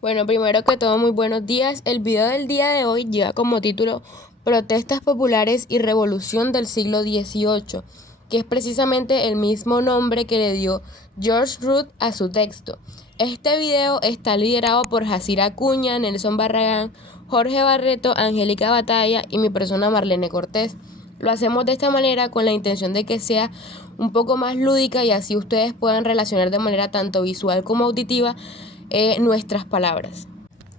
Bueno, primero que todo, muy buenos días. El video del día de hoy lleva como título Protestas populares y revolución del siglo XVIII, que es precisamente el mismo nombre que le dio George Root a su texto. Este video está liderado por Jacira Acuña, Nelson Barragán, Jorge Barreto, Angélica Batalla y mi persona Marlene Cortés. Lo hacemos de esta manera con la intención de que sea un poco más lúdica y así ustedes puedan relacionar de manera tanto visual como auditiva nuestras palabras.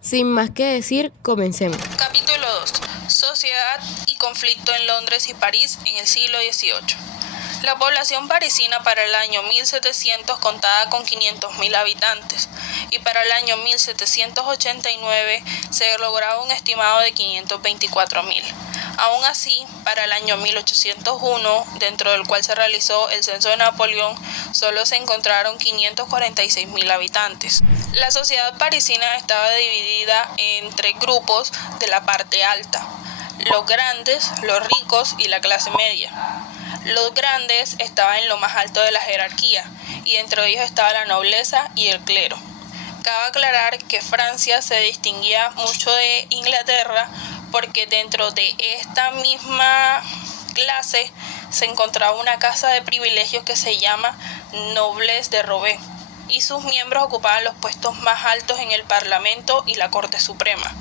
Sin más que decir, comencemos. Capítulo 2. Sociedad y conflicto en Londres y París en el siglo XVIII. La población parisina para el año 1700 contaba con 500.000 habitantes y para el año 1789 se lograba un estimado de 524.000. Aún así, para el año 1801, dentro del cual se realizó el censo de Napoleón, solo se encontraron 546.000 habitantes. La sociedad parisina estaba dividida en tres grupos de la parte alta: los grandes, los ricos y la clase media. Los grandes estaban en lo más alto de la jerarquía y entre ellos estaba la nobleza y el clero. Cabe aclarar que Francia se distinguía mucho de Inglaterra porque dentro de esta misma clase se encontraba una casa de privilegios que se llama Noblesse de Robé, y sus miembros ocupaban los puestos más altos en el Parlamento y la Corte Suprema.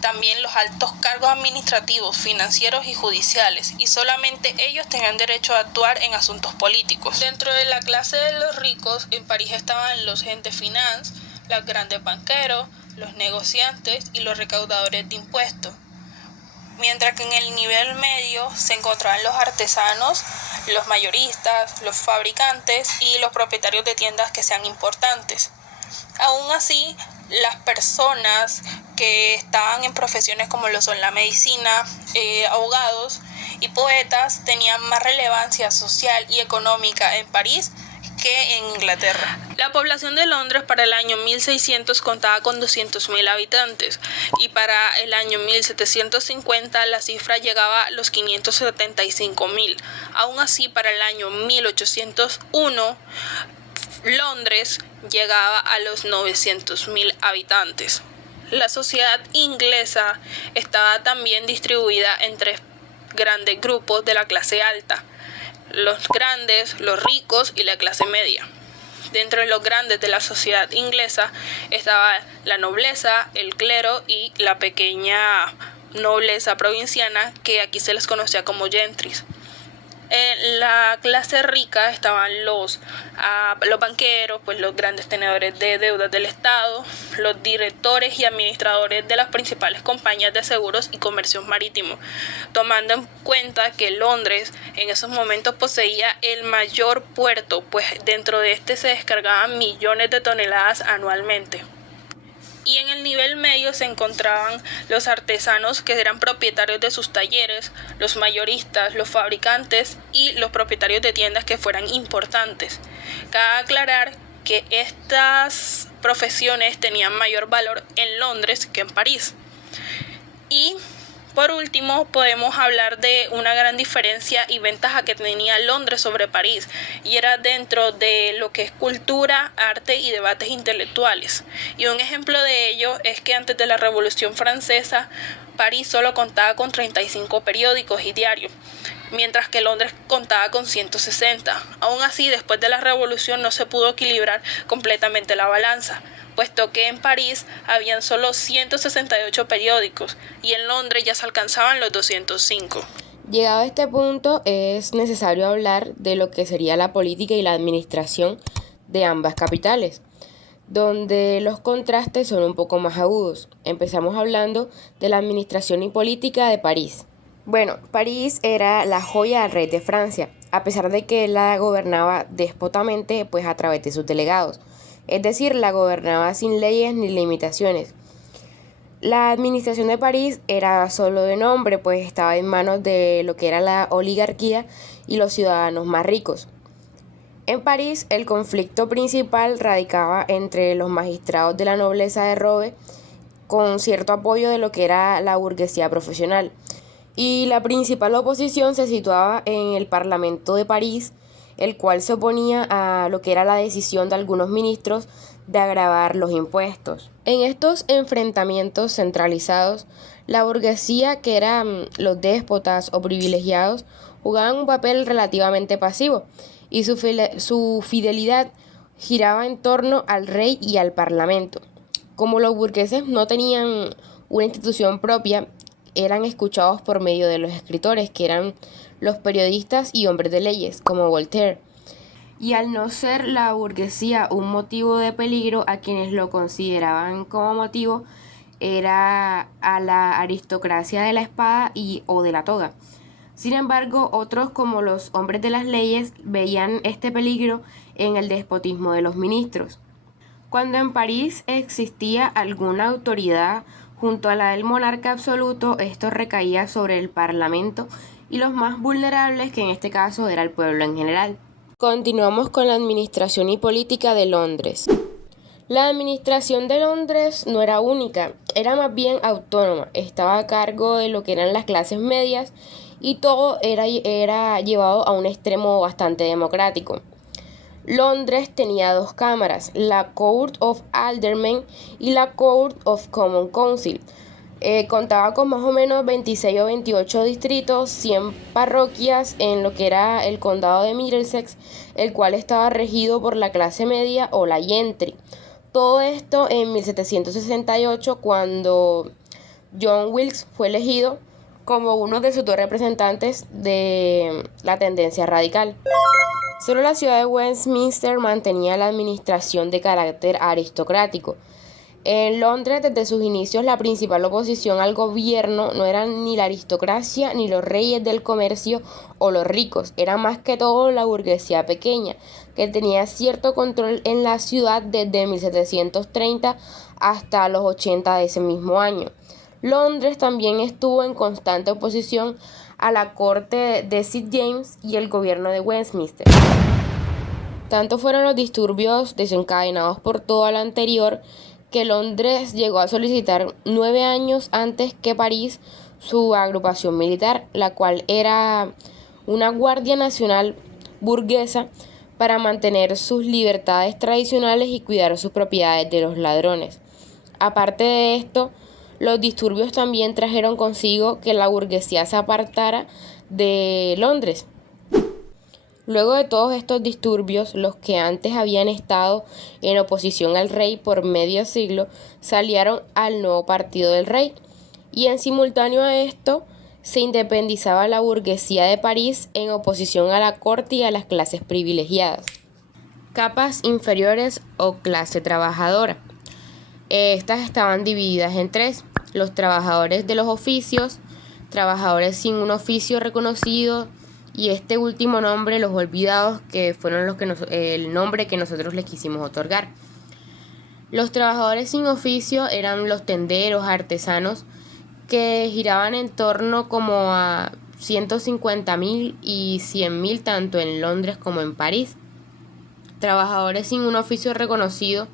También los altos cargos administrativos, financieros y judiciales, y solamente ellos tenían derecho a actuar en asuntos políticos. Dentro de la clase de los ricos, en París estaban los gens de finance, los grandes banqueros, los negociantes y los recaudadores de impuestos. Mientras que en el nivel medio se encontraban los artesanos, los mayoristas, los fabricantes y los propietarios de tiendas que sean importantes. Aún así, las personas que estaban en profesiones como lo son la medicina, abogados y poetas tenían más relevancia social y económica en París que en Inglaterra. La población de Londres para el año 1600 contaba con 200.000 habitantes y para el año 1750 la cifra llegaba a los 575.000. Aún así, para el año 1801 Londres llegaba a los 900.000 habitantes. La sociedad inglesa estaba también distribuida en tres grandes grupos de la clase alta: los grandes, los ricos y la clase media. Dentro de los grandes de la sociedad inglesa estaba la nobleza, el clero y la pequeña nobleza provinciana, que aquí se les conocía como gentries. En la clase rica estaban los banqueros, pues los grandes tenedores de deudas del Estado, los directores y administradores de las principales compañías de seguros y comercios marítimos, tomando en cuenta que Londres en esos momentos poseía el mayor puerto, pues dentro de este se descargaban millones de toneladas anualmente. Y en el nivel medio se encontraban los artesanos, que eran propietarios de sus talleres, los mayoristas, los fabricantes y los propietarios de tiendas que fueran importantes. Cabe aclarar que estas profesiones tenían mayor valor en Londres que en París. Y por último, podemos hablar de una gran diferencia y ventaja que tenía Londres sobre París, y era dentro de lo que es cultura, arte y debates intelectuales. Y un ejemplo de ello es que antes de la Revolución Francesa, París solo contaba con 35 periódicos y diarios, mientras que Londres contaba con 160. Aún así, después de la Revolución no se pudo equilibrar completamente la balanza, puesto que en París habían solo 168 periódicos y en Londres ya se alcanzaban los 205. Llegado a este punto, es necesario hablar de lo que sería la política y la administración de ambas capitales, donde los contrastes son un poco más agudos. Empezamos hablando de la administración y política de París. Bueno, París era la joya del rey de Francia, a pesar de que la gobernaba déspotamente, pues a través de sus delegados. Es decir, la gobernaba sin leyes ni limitaciones. La administración de París era solo de nombre, pues estaba en manos de lo que era la oligarquía y los ciudadanos más ricos. En París, el conflicto principal radicaba entre los magistrados de la nobleza de Robe, con cierto apoyo de lo que era la burguesía profesional. Y la principal oposición se situaba en el Parlamento de París, el cual se oponía a lo que era la decisión de algunos ministros de agravar los impuestos. En estos enfrentamientos centralizados, la burguesía, que eran los déspotas o privilegiados, jugaban un papel relativamente pasivo y su fidelidad giraba en torno al rey y al parlamento. Como los burgueses no tenían una institución propia, eran escuchados por medio de los escritores, que eran los periodistas y hombres de leyes, como Voltaire. Y al no ser la burguesía un motivo de peligro, a quienes lo consideraban como motivo era a la aristocracia de la espada o de la toga. Sin embargo, otros, como los hombres de las leyes, veían este peligro en el despotismo de los ministros. Cuando en París existía alguna autoridad junto a la del monarca absoluto, esto recaía sobre el parlamento y los más vulnerables, que en este caso era el pueblo en general. Continuamos con la administración y política de Londres. La administración de Londres no era única, era más bien autónoma, estaba a cargo de lo que eran las clases medias y todo era llevado a un extremo bastante democrático. Londres tenía dos cámaras, la Court of Aldermen y la Court of Common Council. Contaba con más o menos 26 o 28 distritos, 100 parroquias en lo que era el condado de Middlesex, el cual estaba regido por la clase media o la gentry. Todo esto en 1768, cuando John Wilkes fue elegido como uno de sus dos representantes de la tendencia radical. Solo la ciudad de Westminster mantenía la administración de carácter aristocrático. En Londres, desde sus inicios, la principal oposición al gobierno no eran ni la aristocracia ni los reyes del comercio o los ricos, era más que todo la burguesía pequeña, que tenía cierto control en la ciudad desde 1730 hasta los 80 de ese mismo año. Londres también estuvo en constante oposición a la corte de St. James y el gobierno de Westminster. Tanto fueron los disturbios desencadenados por todo lo anterior que Londres llegó a solicitar 9 años antes que París su agrupación militar, la cual era una guardia nacional burguesa para mantener sus libertades tradicionales y cuidar sus propiedades de los ladrones. Aparte de esto, los disturbios también trajeron consigo que la burguesía se apartara de Londres. Luego de todos estos disturbios, los que antes habían estado en oposición al rey por medio siglo salieron al nuevo partido del rey, y en simultáneo a esto se independizaba la burguesía de París en oposición a la corte y a las clases privilegiadas. Capas inferiores o clase trabajadora. Estas estaban divididas en tres: los trabajadores de los oficios, trabajadores sin un oficio reconocido, y este último nombre, los olvidados, que fueron el nombre que nosotros les quisimos otorgar. Los trabajadores sin oficio eran los tenderos, artesanos, que giraban en torno como a 150.000 y 100.000 tanto en Londres como en París. Trabajadores sin un oficio reconocido,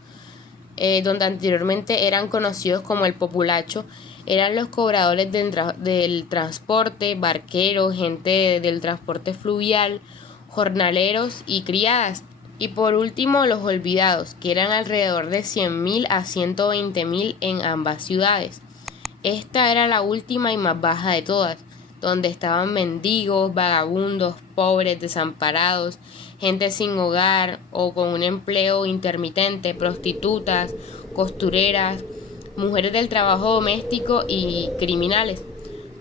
donde anteriormente eran conocidos como el populacho, eran los cobradores del transporte, barqueros, gente del transporte fluvial, jornaleros y criadas. Y por último, los olvidados, que eran alrededor de 100.000 a 120.000 en ambas ciudades. Esta era la última y más baja de todas, donde estaban mendigos, vagabundos, pobres, desamparados, gente sin hogar o con un empleo intermitente, prostitutas, costureras, mujeres del trabajo doméstico y criminales.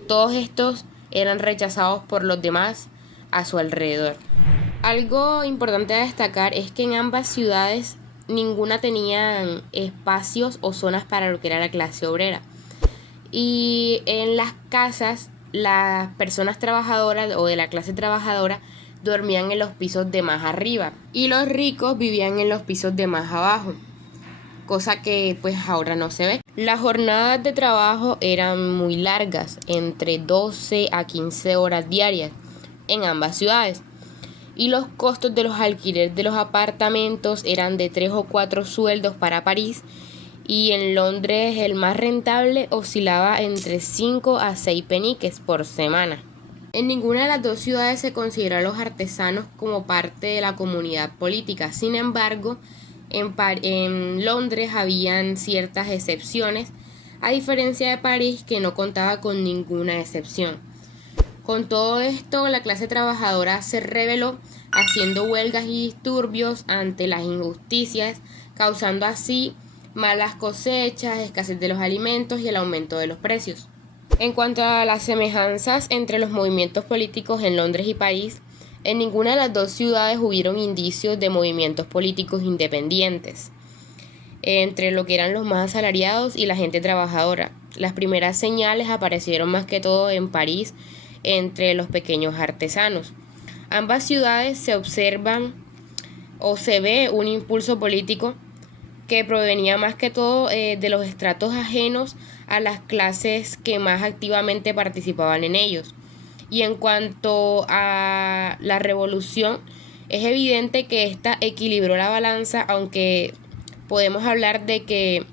Todos estos eran rechazados por los demás a su alrededor. Algo importante a destacar es que en ambas ciudades ninguna tenían espacios o zonas para lo que era la clase obrera. Y en las casas, las personas trabajadoras o de la clase trabajadora dormían en los pisos de más arriba y los ricos vivían en los pisos de más abajo, cosa que pues ahora no se ve. Las jornadas de trabajo eran muy largas, entre 12 a 15 horas diarias en ambas ciudades, y los costos de los alquileres de los apartamentos eran de 3 o 4 sueldos para París, y en Londres el más rentable oscilaba entre 5 a 6 peniques por semana. En ninguna de las dos ciudades se considera a los artesanos como parte de la comunidad política. Sin embargo, En Londres habían ciertas excepciones, a diferencia de París, que no contaba con ninguna excepción. Con todo esto, la clase trabajadora se rebeló, haciendo huelgas y disturbios ante las injusticias, causando así malas cosechas, escasez de los alimentos y el aumento de los precios. En cuanto a las semejanzas entre los movimientos políticos en Londres y París, en ninguna de las dos ciudades hubieron indicios de movimientos políticos independientes entre lo que eran los más asalariados y la gente trabajadora. Las primeras señales aparecieron más que todo en París, entre los pequeños artesanos. Ambas ciudades se observan o se ve un impulso político que provenía más que todo de los estratos ajenos a las clases que más activamente participaban en ellos. Y en cuanto a la revolución, es evidente que esta equilibró la balanza, aunque podemos hablar de que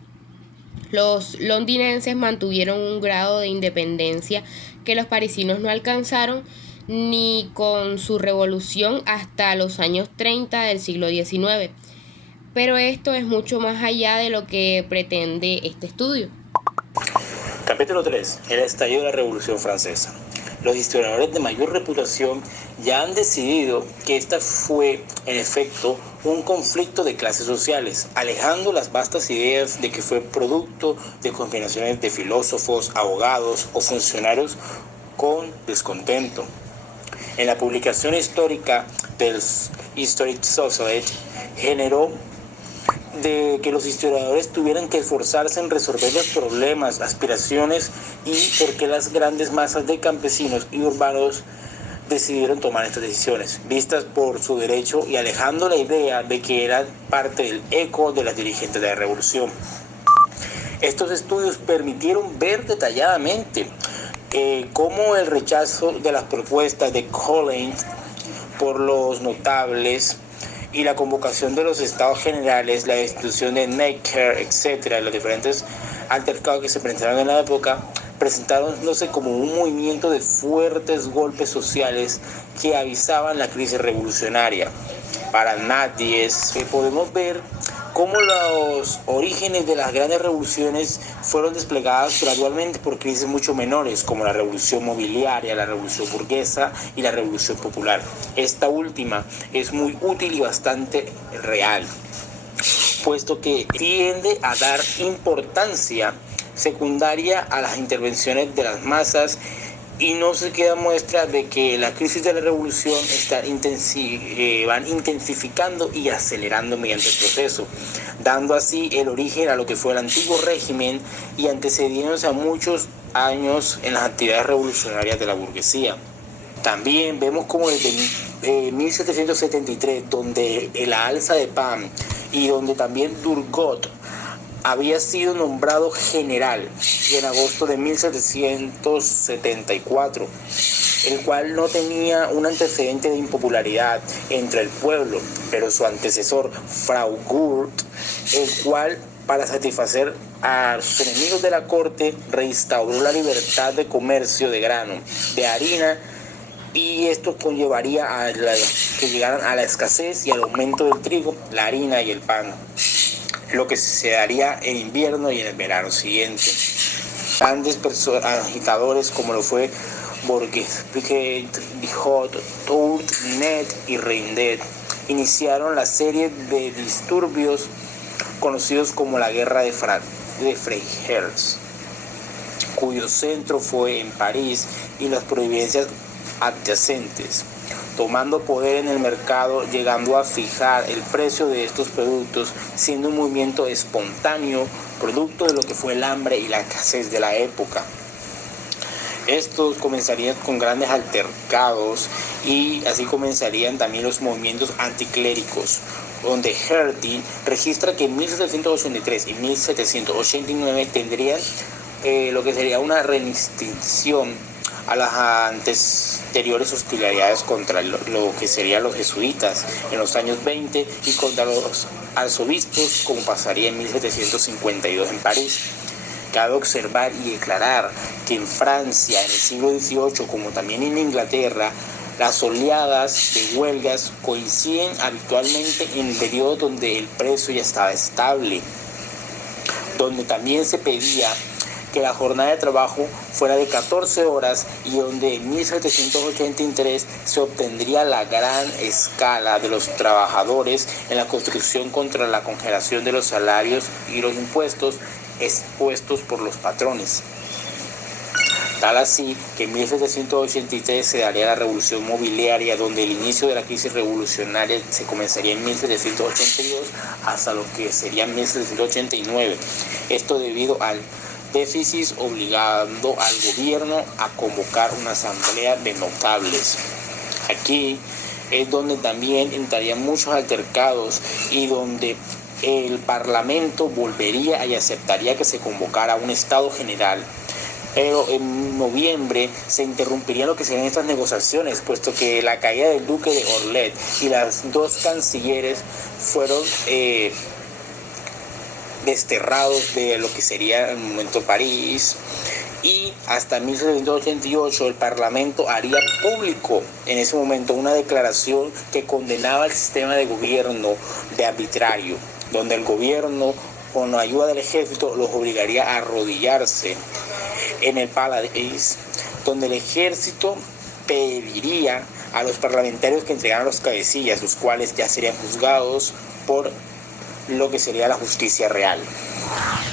los londinenses mantuvieron un grado de independencia que los parisinos no alcanzaron ni con su revolución hasta los años 30 del siglo XIX. Pero esto es mucho más allá de lo que pretende este estudio. Capítulo 3. El estallido de la Revolución Francesa. Los historiadores de mayor reputación ya han decidido que esta fue, en efecto, un conflicto de clases sociales, alejando las vastas ideas de que fue producto de combinaciones de filósofos, abogados o funcionarios con descontento. En la publicación histórica del Historic Society generó de que los historiadores tuvieran que esforzarse en resolver los problemas, aspiraciones y por qué las grandes masas de campesinos y urbanos decidieron tomar estas decisiones, vistas por su derecho y alejando la idea de que eran parte del eco de las dirigentes de la revolución. Estos estudios permitieron ver detalladamente cómo el rechazo de las propuestas de Collins por los notables y la convocación de los estados generales, la destitución de Necker, etcétera, los diferentes altercados que se presentaron en la época, presentándose como un movimiento de fuertes golpes sociales que avisaban la crisis revolucionaria. Para nadie podemos ver cómo los orígenes de las grandes revoluciones fueron desplegadas gradualmente por crisis mucho menores, como la revolución mobiliaria, la revolución burguesa y la revolución popular. Esta última es muy útil y bastante real, puesto que tiende a dar importancia secundaria a las intervenciones de las masas y no se queda muestra de que la crisis de la revolución van intensificando y acelerando mediante el proceso, dando así el origen a lo que fue el antiguo régimen y antecediéndose a muchos años en las actividades revolucionarias de la burguesía. También vemos como desde 1773, donde la alza de Pan y donde también Turgot había sido nombrado general en agosto de 1774, el cual no tenía un antecedente de impopularidad entre el pueblo, pero su antecesor, Fraugurt, el cual, para satisfacer a sus enemigos de la corte, reinstauró la libertad de comercio de grano, de harina, y esto conllevaría a que llegaran a la escasez y al aumento del trigo, la harina y el pan, lo que se daría en invierno y en el verano siguiente. Grandes agitadores como lo fue Bourget, Bigot, Tourt, Net y Reindet iniciaron la serie de disturbios conocidos como la Guerra de Freiherz, cuyo centro fue en París y las provincias adyacentes, tomando poder en el mercado, llegando a fijar el precio de estos productos, siendo un movimiento espontáneo, producto de lo que fue el hambre y la escasez de la época. Estos comenzarían con grandes altercados y así comenzarían también los movimientos anticléricos, donde Hertie registra que en 1783 y 1789 tendrían lo que sería una restricción a las anteriores hostilidades contra lo que serían los jesuitas en los años 20 y contra los arzobispos, como pasaría en 1752 en París. Cabe observar y declarar que en Francia, en el siglo XVIII, como también en Inglaterra, Las oleadas de huelgas coinciden habitualmente en periodos donde el precio ya estaba estable, donde también se pedía que la jornada de trabajo fuera de 14 horas y donde en 1783 se obtendría la gran escala de los trabajadores en la construcción contra la congelación de los salarios y los impuestos expuestos por los patrones. Tal así que en 1783 se daría la revolución mobiliaria, donde el inicio de la crisis revolucionaria se comenzaría en 1782 hasta lo que sería 1789. Esto debido al déficit, obligando al gobierno a convocar una asamblea de notables. Aquí es donde también entrarían muchos altercados y donde el parlamento volvería y aceptaría que se convocara un estado general. Pero en noviembre se interrumpirían lo que serían estas negociaciones, puesto que la caída del duque de Orléans y las dos cancilleres fueron desterrados de lo que sería en el momento París, y hasta 1788 el Parlamento haría público en ese momento una declaración que condenaba el sistema de gobierno de arbitrario, donde el gobierno con la ayuda del ejército los obligaría a arrodillarse en el Palais, donde el ejército pediría a los parlamentarios que entregaran los cabecillas, los cuales ya serían juzgados por lo que sería la justicia real.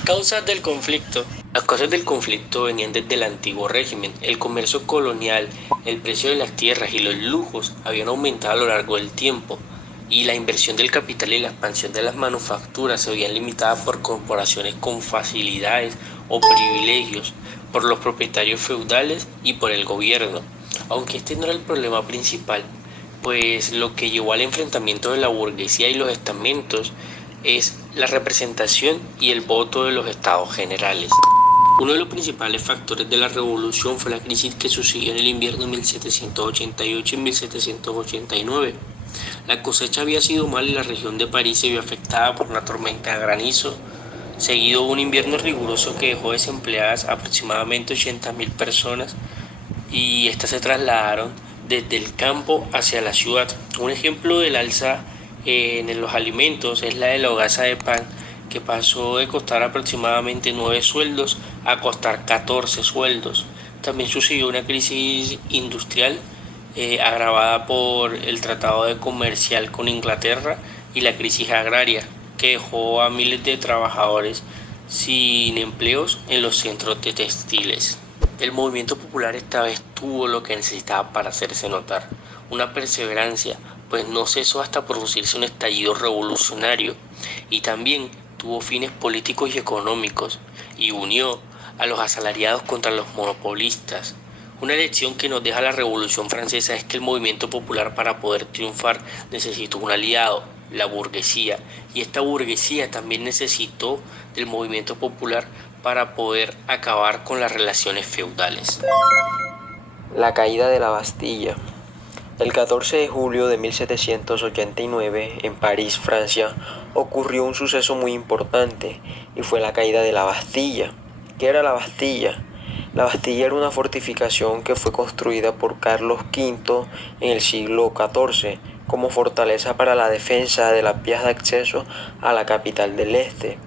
Causas del conflicto. Las causas del conflicto venían desde el antiguo régimen. El comercio colonial, el precio de las tierras y los lujos habían aumentado a lo largo del tiempo, y la inversión del capital y la expansión de las manufacturas se veían limitadas por corporaciones con facilidades o privilegios, por los propietarios feudales y por el gobierno. Aunque este no era el problema principal, pues lo que llevó al enfrentamiento de la burguesía y los estamentos es la representación y el voto de los estados generales. Uno de los principales factores de la revolución fue la crisis que sucedió en el invierno de 1788 y 1789. La cosecha había sido mala y la región de París se vio afectada por una tormenta de granizo, seguido de un invierno riguroso que dejó desempleadas aproximadamente 80.000 personas, y estas se trasladaron desde el campo hacia la ciudad. Un ejemplo del alza en los alimentos es la de la hogaza de pan, que pasó de costar aproximadamente 9 sueldos a costar 14 sueldos. También sucedió una crisis industrial agravada por el tratado de comercial con Inglaterra y la crisis agraria, que dejó a miles de trabajadores sin empleos en los centros de textiles. El movimiento popular esta vez tuvo lo que necesitaba para hacerse notar: una perseverancia, pues no cesó hasta producirse un estallido revolucionario, y también tuvo fines políticos y económicos, y unió a los asalariados contra los monopolistas. Una lección que nos deja la Revolución Francesa es que el movimiento popular, para poder triunfar, necesitó un aliado, la burguesía, y esta burguesía también necesitó del movimiento popular para poder acabar con las relaciones feudales. La caída de la Bastilla. El 14 de julio de 1789, en París, Francia, ocurrió un suceso muy importante, y fue la caída de la Bastilla. ¿Qué era la Bastilla? La Bastilla era una fortificación que fue construida por Carlos V en el siglo XIV como fortaleza para la defensa de las vías de acceso a la capital del este.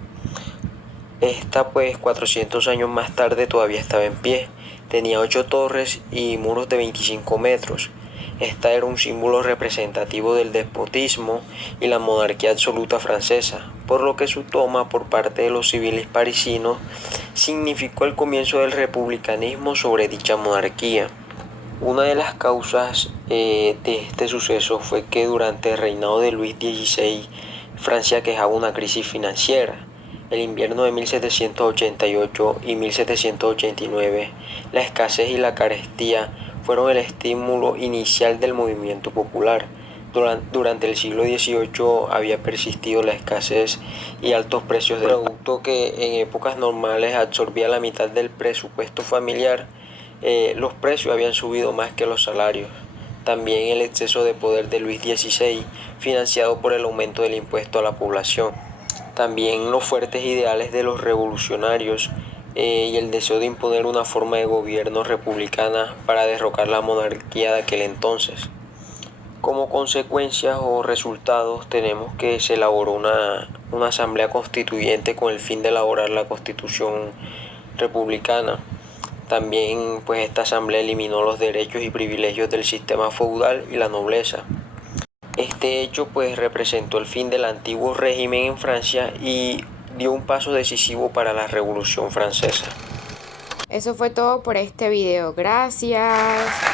Esta, pues, 400 años más tarde todavía estaba en pie. Tenía 8 torres y muros de 25 metros. Esta era un símbolo representativo del despotismo y la monarquía absoluta francesa, por lo que su toma por parte de los civiles parisinos significó el comienzo del republicanismo sobre dicha monarquía. Una de las causas de este suceso fue que durante el reinado de Luis XVI, Francia quejaba una crisis financiera. El invierno de 1788 y 1789, la escasez y la carestía fueron el estímulo inicial del movimiento popular. Durante el siglo XVIII había persistido la escasez y altos precios del producto, que en épocas normales absorbía la mitad del presupuesto familiar. Los precios habían subido más que los salarios. También el exceso de poder de Luis XVI, financiado por el aumento del impuesto a la población. También los fuertes ideales de los revolucionarios y el deseo de imponer una forma de gobierno republicana para derrocar la monarquía de aquel entonces. Como consecuencia o resultados tenemos que se elaboró una asamblea constituyente con el fin de elaborar la constitución republicana. También pues esta asamblea eliminó los derechos y privilegios del sistema feudal y la nobleza. Este hecho pues representó el fin del antiguo régimen en Francia y dio un paso decisivo para la Revolución Francesa. Eso fue todo por este video. Gracias.